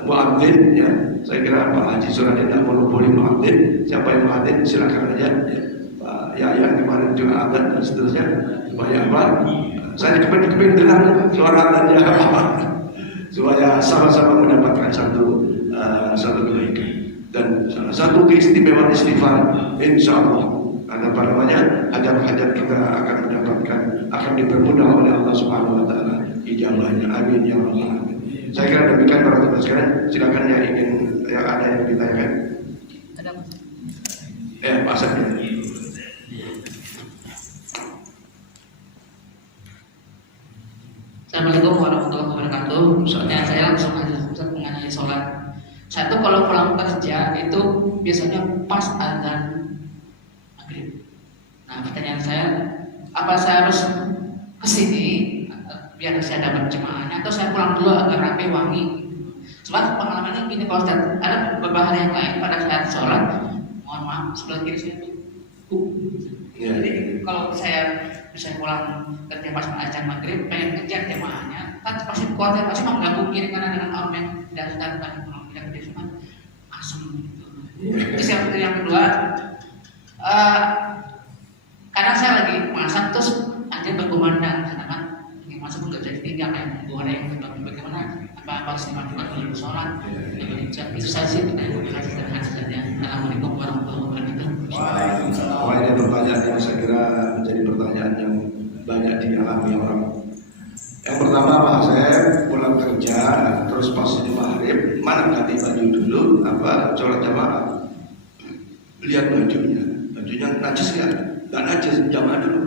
muadzin, ya, saya kira Pak Haji Suradi tidak monopoli muadzin, siapa yang muadzin silakan aja, ya. Pak Yaya kemarin juga adzan dan seterusnya, supaya apa? Saya kepingin dengar suara adzannya apa, supaya sama-sama mendapatkan satu kebaikan. Dan salah satu keistimewaan istighfar, insya Allah hajat-hajat kita akan mendapatkan, akan dipermudah oleh Allah Subhanahu wa Ta'ala ijabahnya. Amin ya rabbal alamin. Saya kira demikian para teman sekalian. Silakan yang ada yang ditanyakan. ada. Pak Asep. Assalamualaikum warahmatullahi wabarakatuh. Soalnya saya langsung aja mengenai sholat. Saya tuh kalau pulang kerja itu biasanya pas azan maghrib. Nah, pertanyaan saya, apa saya harus kesini biar saya dapat jemaahnya, atau saya pulang dulu agar rapi wangi? Sebab pengalamannya gini Pak Ustaz, ada beberapa hari yang lain pada saat sholat, mohon maaf sebelah kiri saya tuh jadi kalau saya bisa pulang kerja pas azan maghrib, pengen kejar jemaahnya, kan pasti kuat, pasti mengganggu kiri kanan dengan orang yang tidak sedang pulang kerja cuma asem gitu. Terus yang kedua, karena saya lagi masak terus anjir berkumandang, sedangkan lagi masak pun gak jadi tinggal kayak gua ada yang bagaimana apa sih manfaat dalam sholat. Itu saya sih pertanyaan sederhana saja. Assalamualaikum warahmatullahi wabarakatuh. Wah, ini pertanyaan yang saya kira menjadi pertanyaan yang banyak dialami orang. Yang pertama Pak, saya pulang kerja terus pas di maghrib, mana ganti baju dulu apa sholat jamaah? Lihat bajunya najis ya, nggak najis jamaah dulu.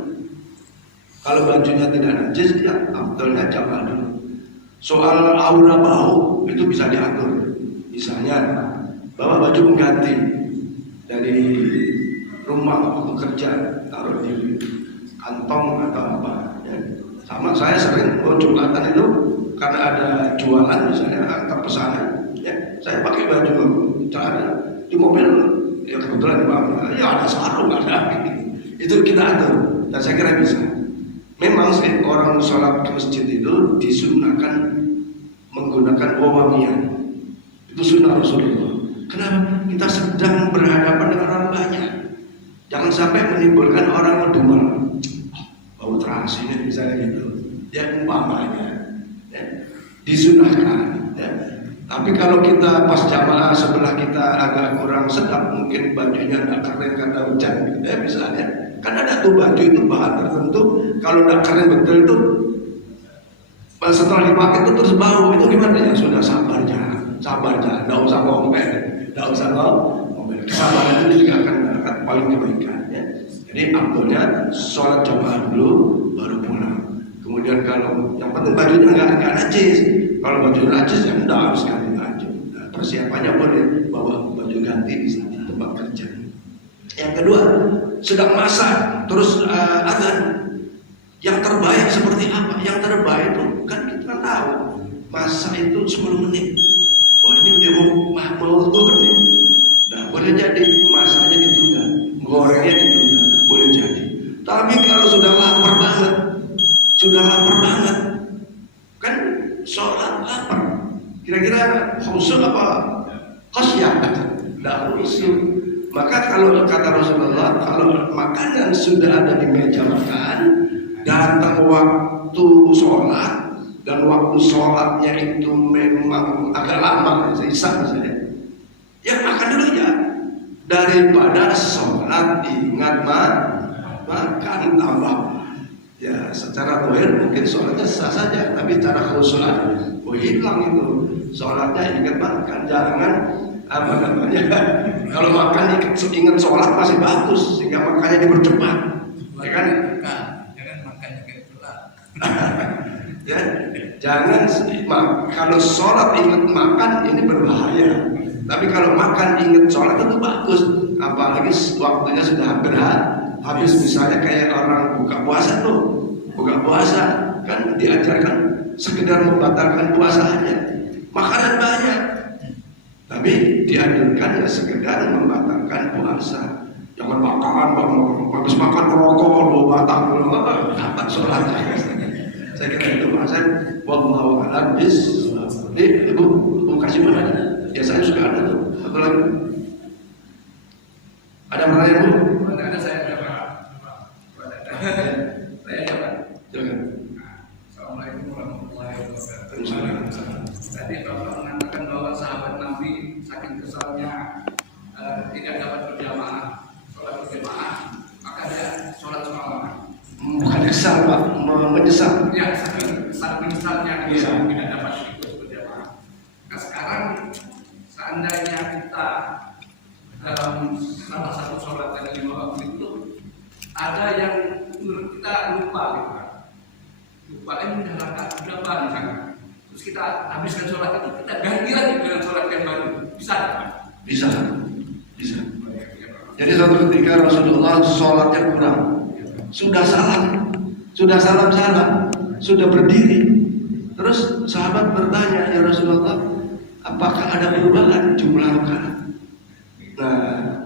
Kalau bajunya tidak najis ya, afdalnya jamaah dulu. Soal aura bau itu bisa diatur. Misalnya bawa baju pengganti dari rumah waktu kerja, taruh di kantong atau apa ya. Sama saya sering Jumatan itu karena ada jualan misalnya antar pesanan ya, saya pakai baju celana di mobil ya, kebetulan ya ada sarung ada itu kita atur dan saya kira bisa. Memang sih orang sholat ke masjid itu disunahkan menggunakan wewangian, itu sunnah Rasulullah. Kenapa? Kita sedang berhadapan dengan orang banyak. Jangan sampai menimbulkan orang ngedumel, bau terasi ini misalnya gitu. Ya umpamanya, ya, disunahkan. Ya. Tapi kalau kita pas jamaah sebelah kita agak kurang sedap, mungkin bajunya tidak keren karena hujan, ya misalnya. Kan ada tuh baju itu bahan tertentu, kalau tidak keren betul itu setelah dipakai itu terus bau, itu gimana ya? Sudah sabar jangan, tidak usah ngomel. Kesabaran itu juga akan paling kebaikan ya. Jadi abdulnya sholat jamaah dulu baru pulang. Kemudian kalau yang penting bajunya nggak najis. Kalau baju najis ya tidak harus ganti baju. Nah, persiapannya boleh bawa baju ganti di tempat kerja. Yang kedua, sedang masak terus azan. Yang terbaik seperti apa? Yang terbaik itu kan kita tahu masak itu 10 menit. Wah ini udah mau zuhur nih. Nah boleh jadi masaknya ditunda, gorengnya ditunda, boleh jadi. Tapi kalau sudah lapar banget, kan sholat lapar. Kira-kira khusyuk apa khasyah? Tidak khusyuk. Maka kalau kata Rasulullah, kalau makanan sudah ada di meja makan, datang waktu sholat dan waktu sholatnya itu memang agak lama, isya misalnya, ya makan dulu ya, daripada sholat ingat makan tambah. Ya secara dohir mungkin sholatnya sah saja, tapi secara khusyuk hilang itu sholatnya ingat makan. Jangan kalau makan ingat sholat masih bagus sehingga makannya dipercepat, ya kan? Ya, jangan kalau sholat ingat makan ini berbahaya. Tapi kalau makan ingat sholat itu bagus. Apalagi waktunya sudah hampir habis. Misalnya kayak orang buka puasa kan diajarkan sekedar membatalkan puasanya. Makanan banyak, tapi dianjurkan ya sekedar membatalkan puasa. Jangan makan, habis makan rokok 2 batang dapat sholatnya. Saya kira itu bahasa wallahu a'lam bishawab. Ibu kasih mana? Ya saya sudah ada tuh. Satu lagi. Ada pertanyaan Bu? Ada saya jawab. Saya jawab. Silakan. Assalamualaikum warahmatullahi wabarakatuh. Tadi Bapak mengatakan bahwa sahabat Nabi saking kesalnya tidak dapat sholat berjamaah, maka dia sholat semalam. Bukan kesal Pak, menyesal. Ya, saking menyesalnya dia tidak dapat ikut berjamaah. Nah sekarang seandainya kita dalam salah satu sholat yang 5 waktu itu ada yang kita lupa gitu kan. Lupa ini udah rakaat berapa misalkan. Terus kita habiskan sholat itu kita ganti lagi dengan sholat yang baru. Bisa kan? Bisa. Jadi suatu ketika Rasulullah sholatnya kurang, sudah salam salam, sudah berdiri. Terus sahabat bertanya, ya Rasulullah, apakah ada perubahan jumlah rakaat? Nah,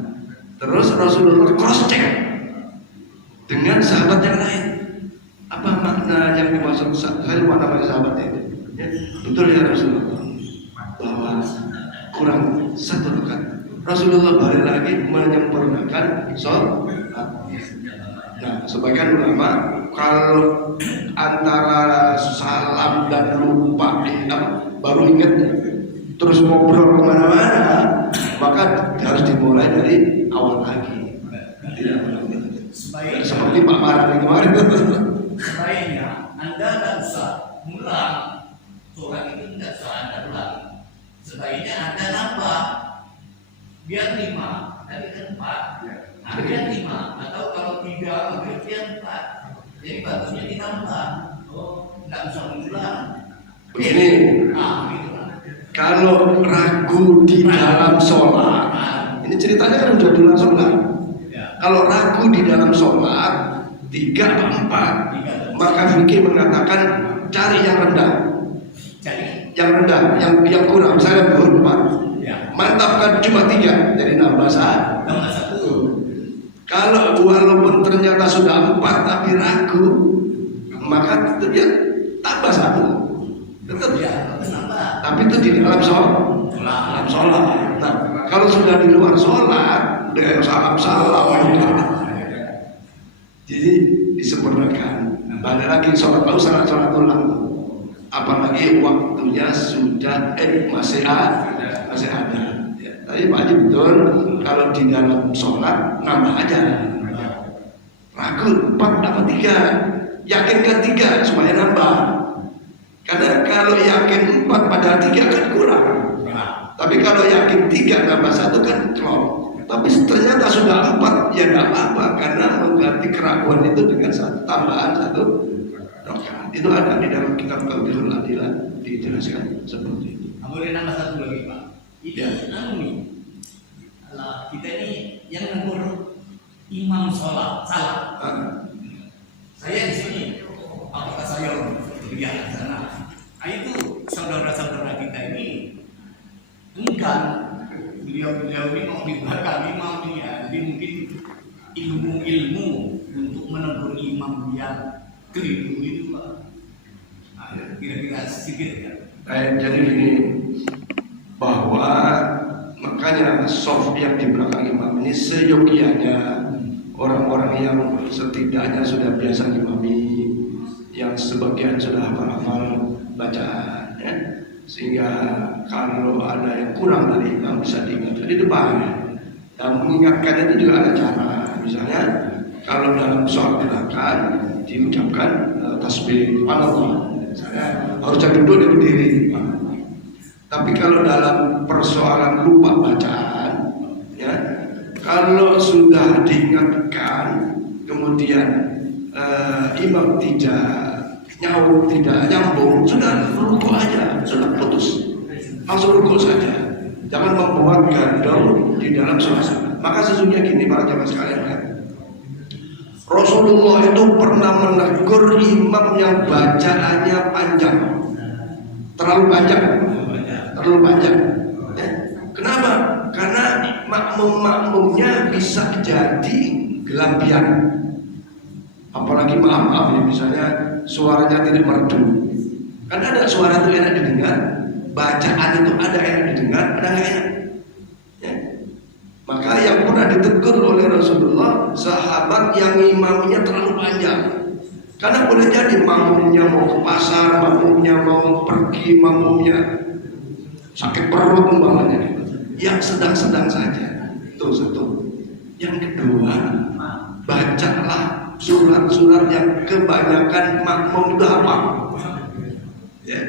terus Rasulullah cross check dengan sahabat yang lain. Apa makna yang dimaksud? Saya lupa nama sahabat itu. Ya, betul ya Rasulullah, bahwa kurang 1 rakaat. Rasulullah balik lagi menyempurnakan sholat. Nah, sebagian ulama kalau antara salam dan lupa baru ingat terus ngobrol kemana-mana, maka harus dimulai dari awal lagi. Tidak seperti Pak Marani kemarin. Sebaiknya Anda tidak usah ulang sholat itu, tidak usah Anda ulang. Sebaiknya Anda nambah, biar 5, tadi kan 4, biar 5, atau kalau 3, biar 4. Jadi bagusnya ditambah. Tidak usah ulang. Begini, Gitu. kalau ragu di dalam sholat, ini ceritanya kan udah dulu sholat. Kalau ragu di dalam sholat 3 atau 4, maka fikih mengatakan cari yang rendah. Yang rendah, yang kurang, misalnya 4, mantapkan cuma 3, jadi nambah 1. Kalau walaupun ternyata sudah 4 tapi ragu, maka tetap ya tambah 1. Tetap ya. Tapi itu di dalam sholat. Nah, kalau sudah di luar sholat, udah salam. Jadi disempurnakan. Balik lagi sholat tahu sholat ulang. Apalagi waktunya sudah masih ada. Ya, tapi Pak Haji betul, kalau di dalam sholat nambah aja. Ragu 4 apa 3, yakinkan 3 supaya nambah. Karena kalau yakin 4 padahal 3 kan kurang. Tapi kalau yakin 3 nambah 1 kan klop. Tapi ternyata sudah 4, ya nggak apa-apa, karena mengganti keraguan itu dengan tambahan 1 rakaat. Itu ada di dalam kitab Qaulul Adilah dijelaskan seperti itu. Boleh nambah 1 lagi Pak. Ya. Kita ini yang negur imam sholat salah. Saya di sini, apakah saya lihat sana? Itu saudara-saudara kita ini enggan. Beliau ini mau dibakar imam ini ya. Jadi mungkin ilmu untuk menegur imam yang keliru itu Pak. Kira-kira sedikit ya. Jadi begini, bahwa makanya soft yang di belakang imam ini seyogianya orang-orang yang setidaknya sudah biasa imami, yang sebagian sudah hafal bacaan, ya. Sehingga kalau ada yang kurang dari imam bisa diingatkan di depan. Dan mengingatkan itu juga ada cara. Misalnya kalau dalam soal gerakan diucapkan tasbih Allah, misalnya harusnya duduk dan berdiri. Tapi kalau dalam persoalan lupa bacaan, ya, kalau sudah diingatkan kemudian imam tidak nyambung, tidak nyambung, sudah ruku aja, sudah putus, langsung ruku saja. Jangan membuat gandong di dalam suasana. Maka sesungguhnya gini para jamaah sekalian, kan? Rasulullah itu pernah menegur imam yang bacaannya panjang, terlalu panjang. Ya. Kenapa? Karena makmum-makmumnya bisa jadi gelampian. Apalagi maaf ya, misalnya suaranya tidak merdu. Kan ada suara itu enak didengar, bacaan itu ada enak didengar, ada nggak enak. Ya. Maka yang pernah ditegur oleh Rasulullah, sahabat yang imamnya terlalu panjang. Karena boleh jadi makmumnya mau ke pasar, makmumnya mau pergi, makmumnya sakit perut umpamanya, yang sedang-sedang saja. Itu satu. Yang kedua, bacalah surat-surat yang kebanyakan makmum itu hafal. Ya.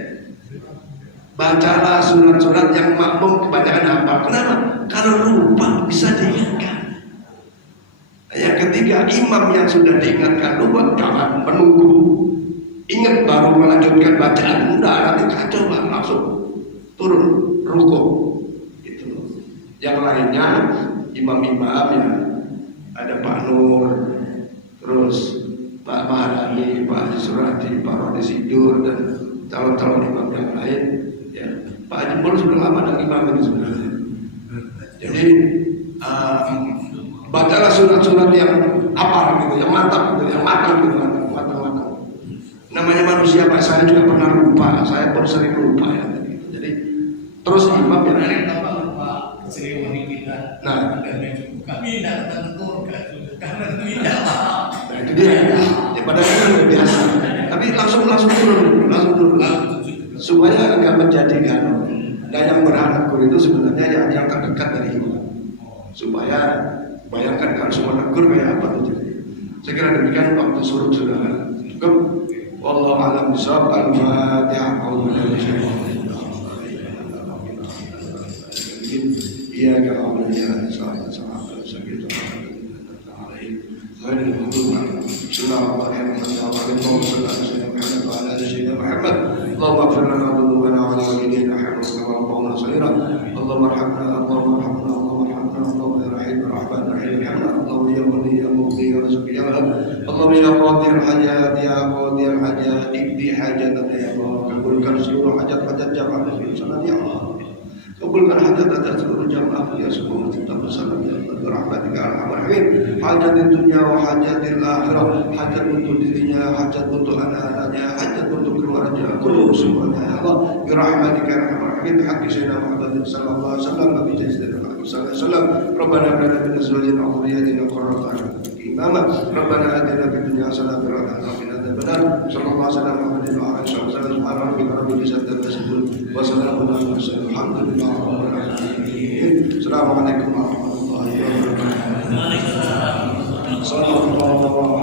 Bacalah surat-surat yang makmum kebanyakan hafal. Kenapa? Kalau lupa bisa diingatkan. Yang ketiga, imam yang sudah diingatkan lupa jangan menunggu ingat baru melanjutkan bacaan. Enggak, nanti kacau lah, langsung turun rukuk. Itu. Yang lainnya imam-imam ya, ada Pak Nur, terus Pak Maharani, Pak Suradi, Pak Rodi Sidur, dan calon-calon imam yang lain. Ya, Pak Haji Mul sudah lama dan imam ini sebenarnya. Jadi bacalah surat-surat yang apa gitu, yang mantap gitu, yang matang gitu, matang. Namanya manusia, Pak, saya juga pernah lupa, saya pun sering lupa ya. Jadi terus imam yang lain apa lupa seremoni kita. Nah, kami tidak tentu karena tidak. Nah itu dia. Ya padahal itu biasa. Tapi langsung turun. Supaya enggak menjadi gano. Dan yang berhak negur itu sebenarnya yang terdekat dari imam. Supaya bayangkan kalau semua negur kayak apa tuh jadi. Saya kira demikian waktu suruh sudah cukup. Wallahu a'lam bishawab. Al-Fatihah. Iya kalau belajar sahabat segitu. غير المغضوب عليهم بسم الله الرحمن الرحيم اللهم صل على سيدنا محمد وعلى ال سيدنا محمد اللهم اغفر لنا ذنوبنا ولوالدينا وارحمنا وربنا صغيرا اللهم ارحمنا اللهم يا رحيم الرحمن الرحيم ارحمنا اللهم يا ولي يا مغني يا رزق يا رب اللهم يا قاضي الحاجات يا قاضي الحاجات اقضي حاجتنا يا الله كبرك seluruh hajat-hajat jamaah di sana ya Allah. Kabulkan hajat-hajat seluruh jamaah ya semua kita bersama ya Allah rahmatika arhamar rahimin. Hajat di dunia wa hajat di akhirat, hajat untuk dirinya, hajat untuk anak-anaknya, hajat untuk keluarga, kullu semuanya ya Allah bi rahmatika arhamar rahimin. Bihaqqi sayyidina Muhammad sallallahu alaihi wasallam wa bi sayyidina Muhammad sallallahu alaihi wasallam. Rabbana hab lana min azwajina wa dhurriyyatina qurrata a'yun imama. Rabbana atina fid dunya hasanatan wa fil akhirati hasanatan wa qina adzabannar. Sallallahu alaihi wasallam Muhammadin wa alihi wasallam. Subhana rabbika rabbil izzati amma yasifun wa salamun alal mursalin. Alhamdulillah. Assalamualaikum warahmatullahi wabarakatuh.